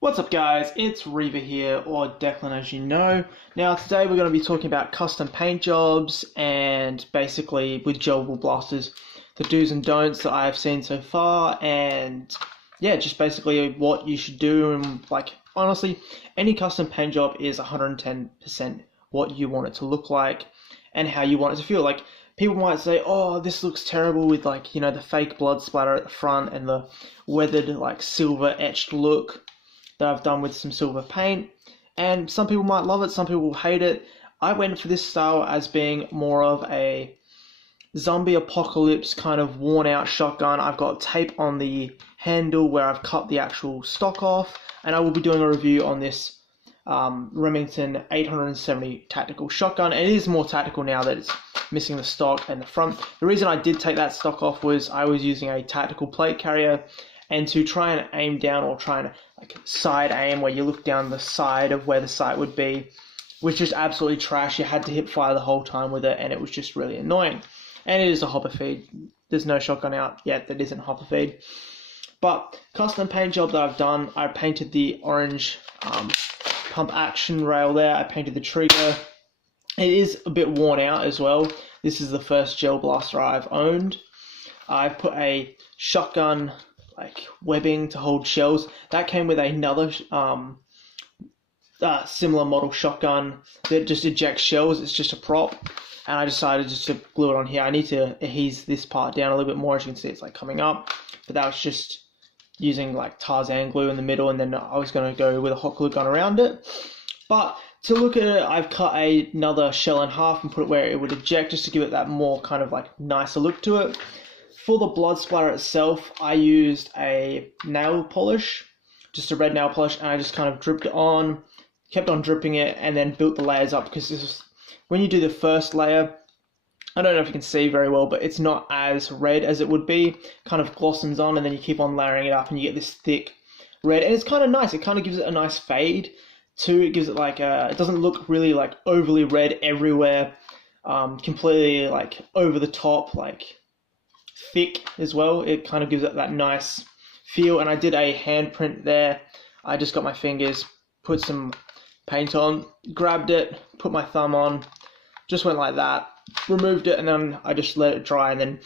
What's up guys, it's Reaver here, or Declan as you know. Now today we're going to be talking about custom paint jobs and basically with gel ball blasters, the do's and don'ts that I've seen so far, and yeah, just basically what you should do. And like honestly, any custom paint job is 110% what you want it to look like and how you want it to feel. Like people might say, oh, this looks terrible with like, you know, the fake blood splatter at the front and the weathered like silver etched look that I've done with some silver paint, and some people might love it, some people will hate it. I went for this style as being more of a zombie apocalypse kind of worn out shotgun. I've got tape on the handle where I've cut the actual stock off, and I will be doing a review on this Remington 870 tactical shotgun. It is more tactical now that it's missing the stock and the front. The reason I did take that stock off was I was using a tactical plate carrier, and to try and aim down or try and like side aim where you look down the side of where the sight would be, was just absolutely trash. You had to hip fire the whole time with it, and it was just really annoying. And it is a hopper feed. There's no shotgun out yet that isn't hopper feed. But custom paint job that I've done, I painted the orange pump action rail there. I painted the trigger. It is a bit worn out as well. This is the first gel blaster I've owned. I've put a shotgun like webbing to hold shells. That came with another similar model shotgun that just ejects shells. It's just a prop, and I decided just to glue it on here. I need to adhese this part down a little bit more. As you can see, it's like coming up, but that was just using like Tarzan glue in the middle, and then I was going to go with a hot glue gun around it. But to look at it, I've cut another shell in half and put it where it would eject, just to give it that more kind of like nicer look to it. For the blood splatter itself, I used a nail polish, just a red nail polish, and I just kind of dripped it on, kept on dripping it, and then built the layers up, because this is, when you do the first layer, I don't know if you can see very well, but it's not as red as it would be, kind of glossens on, and then you keep on layering it up and you get this thick red, and it's kind of nice. It kind of gives it a nice fade too. It gives it like it doesn't look really like overly red everywhere, completely like over the top, like thick as well. It kind of gives it that nice feel. And I did a handprint there. I just got my fingers, put some paint on, grabbed it, put my thumb on, just went like that, removed it, and then I just let it dry, and then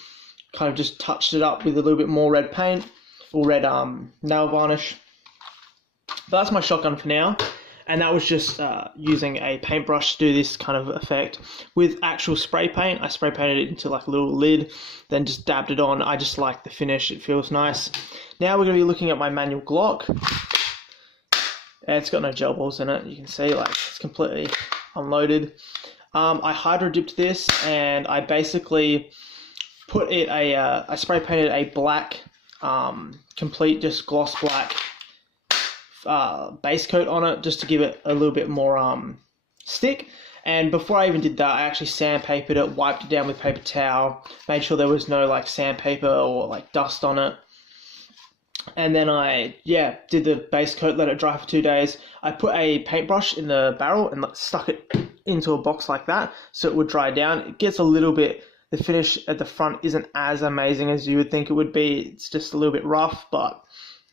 kind of just touched it up with a little bit more red paint or red nail varnish. But that's my shotgun for now. And that was just using a paintbrush to do this kind of effect. With actual spray paint, I spray painted it into like a little lid, then just dabbed it on. I just like the finish, it feels nice. Now we're going to be looking at my manual Glock. It's got no gel balls in it, you can see, like it's completely unloaded. I hydro dipped this, and I basically put it I spray painted a black, complete just gloss black base coat on it, just to give it a little bit more stick. And before I even did that, I actually sandpapered it, wiped it down with paper towel, made sure there was no like sandpaper or like dust on it. And then I did the base coat, let it dry for 2 days. I put a paintbrush in the barrel and stuck it into a box like that so it would dry down. It gets a little bit, the finish at the front isn't as amazing as you would think it would be. It's just a little bit rough, but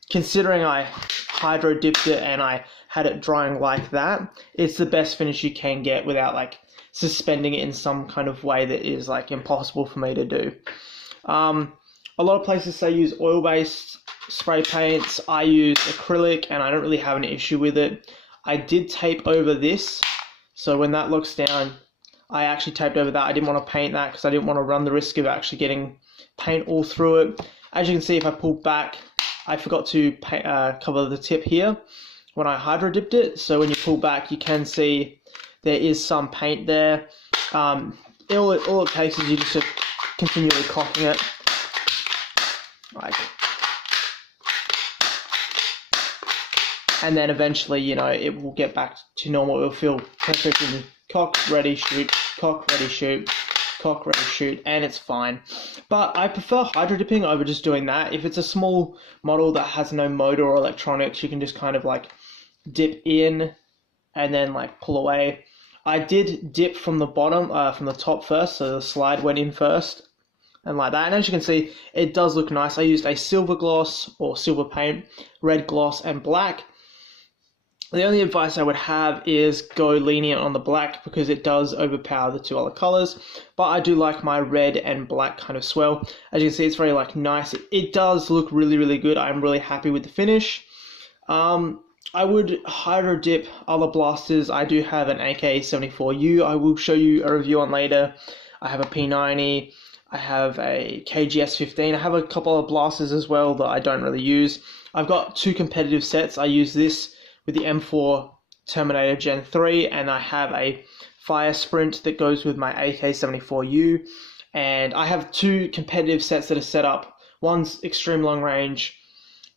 considering I hydro dipped it and I had it drying like that, it's the best finish you can get without like suspending it in some kind of way that is like impossible for me to do. A lot of places say use oil-based spray paints. I use acrylic, and I don't really have an issue with it. I did tape over this, so when that looks down, I actually taped over that. I didn't want to paint that because I didn't want to run the risk of actually getting paint all through it. As you can see, if I pull back, I forgot to cover the tip here when I hydro dipped it. So when you pull back, you can see there is some paint there. All it takes is you just continually cocking it, like, and then eventually, you know, it will get back to normal. It will feel perfect and cock, ready, shoot, cock, ready, shoot, cock, ready, shoot, and it's fine. But I prefer hydro dipping over just doing that. If it's a small model that has no motor or electronics, you can just kind of like dip in and then like pull away. I did dip from the bottom, from the top first, so the slide went in first, and like that. And as you can see, it does look nice. I used a silver gloss or silver paint, red gloss, and black. The only advice I would have is go lenient on the black because it does overpower the two other colors. But I do like my red and black kind of swell. As you can see, it's very like nice. It does look really, really good. I'm really happy with the finish. I would hydro dip other blasters. I do have an AK-74U. I will show you a review on later. I have a P90. I have a KGS-15. I have a couple of blasters as well that I don't really use. I've got two competitive sets. I use this with the M4 Terminator Gen 3, and I have a Fire Sprint that goes with my AK-74U. And I have two competitive sets that are set up. One's extreme long range,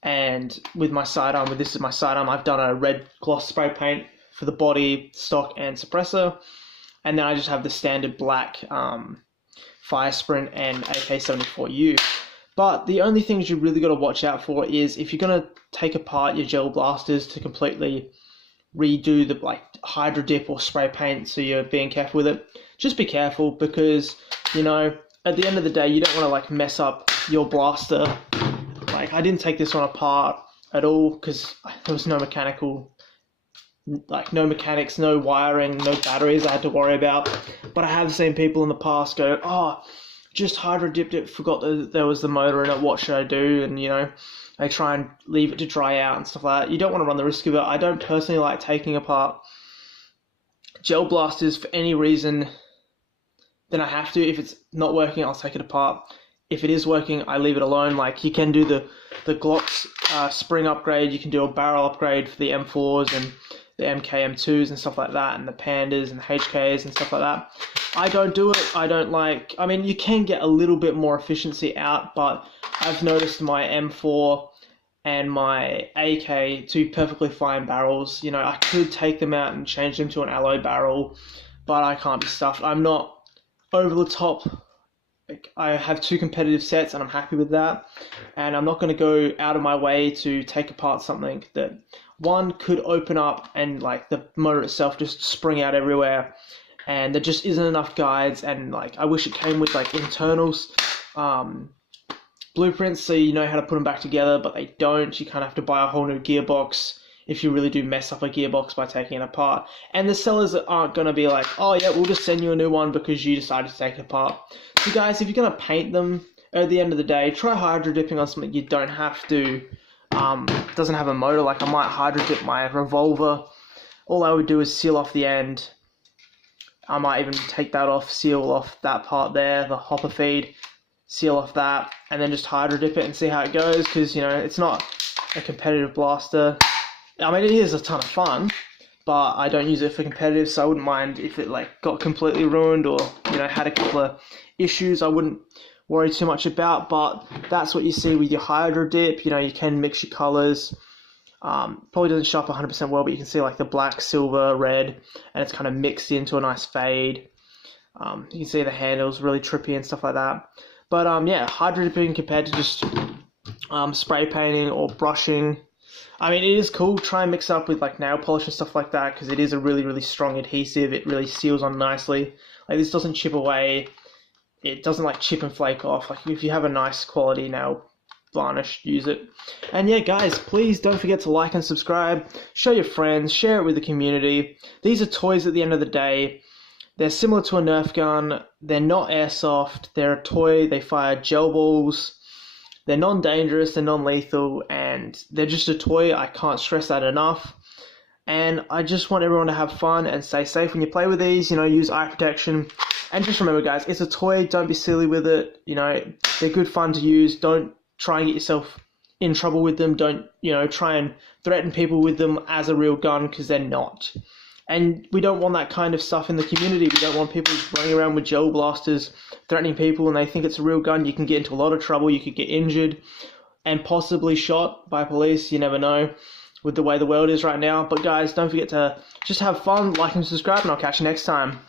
and with my sidearm, this is my sidearm, I've done a red gloss spray paint for the body, stock, and suppressor. And then I just have the standard black Fire Sprint and AK-74U. But the only things you really got to watch out for is if you're going to take apart your gel blasters to completely redo the like hydro dip or spray paint, so you're being careful with it, just be careful because, you know, at the end of the day, you don't want to like mess up your blaster. Like I didn't take this one apart at all because there was no mechanical, like no mechanics, no wiring, no batteries I had to worry about. But I have seen people in the past go, oh, just hydro dipped it, forgot that there was the motor in it, what should I do? And you know, they try and leave it to dry out and stuff like that. You don't want to run the risk of it. I don't personally like taking apart gel blasters for any reason. Then I have to. If it's not working, I'll take it apart. If it is working, I leave it alone. Like you can do the Glock's spring upgrade, you can do a barrel upgrade for the M4s and the MK-M2s and stuff like that, and the Pandas and the HKs and stuff like that. I don't do it. I don't like, I mean, you can get a little bit more efficiency out, but I've noticed my M4 and my AK to perfectly fine barrels. You know, I could take them out and change them to an alloy barrel, but I can't be stuffed. I'm not over the top. Like, I have two competitive sets and I'm happy with that. And I'm not going to go out of my way to take apart something that one could open up and like the motor itself just spring out everywhere. And there just isn't enough guides, and like I wish it came with like internals blueprints so you know how to put them back together, but they don't. You kind of have to buy a whole new gearbox if you really do mess up a gearbox by taking it apart. And the sellers aren't going to be like, oh yeah, we'll just send you a new one because you decided to take it apart. So guys, if you're going to paint them, at the end of the day, try hydro dipping on something you don't have to, doesn't have a motor. Like I might hydro dip my revolver. All I would do is seal off the end. I might even take that off, seal off that part there, the hopper feed, seal off that, and then just hydro dip it and see how it goes, because, you know, it's not a competitive blaster. I mean, it is a ton of fun, but I don't use it for competitive, so I wouldn't mind if it, like, got completely ruined or, you know, had a couple of issues. I wouldn't worry too much about, but that's what you see with your hydro dip. You know, you can mix your colors. Probably doesn't show up 100% well, but you can see like the black, silver, red, and it's kind of mixed into a nice fade. You can see the handles really trippy and stuff like that. But yeah, hydro dipping compared to just spray painting or brushing, I mean, it is cool. Try and mix it up with like nail polish and stuff like that, because it is a really, really strong adhesive. It really seals on nicely. Like this doesn't chip away. It doesn't like chip and flake off. Like if you have a nice quality nail varnish, use it. And yeah, guys, please don't forget to like and subscribe, show your friends, share it with the community. These are toys at the end of the day. They're similar to a Nerf gun. They're not airsoft. They're a toy. They fire gel balls. They're non-dangerous, they're non-lethal, and they're just a toy. I can't stress that enough. And I just want everyone to have fun and stay safe when you play with these. You know, use eye protection. And just remember, guys, it's a toy. Don't be silly with it. You know, they're good fun to use. Don't try and get yourself in trouble with them. Don't, you know, try and threaten people with them as a real gun, because they're not. And we don't want that kind of stuff in the community. We don't want people running around with gel blasters threatening people and they think it's a real gun. You can get into a lot of trouble. You could get injured and possibly shot by police. You never know with the way the world is right now. But guys, don't forget to just have fun, like and subscribe, and I'll catch you next time.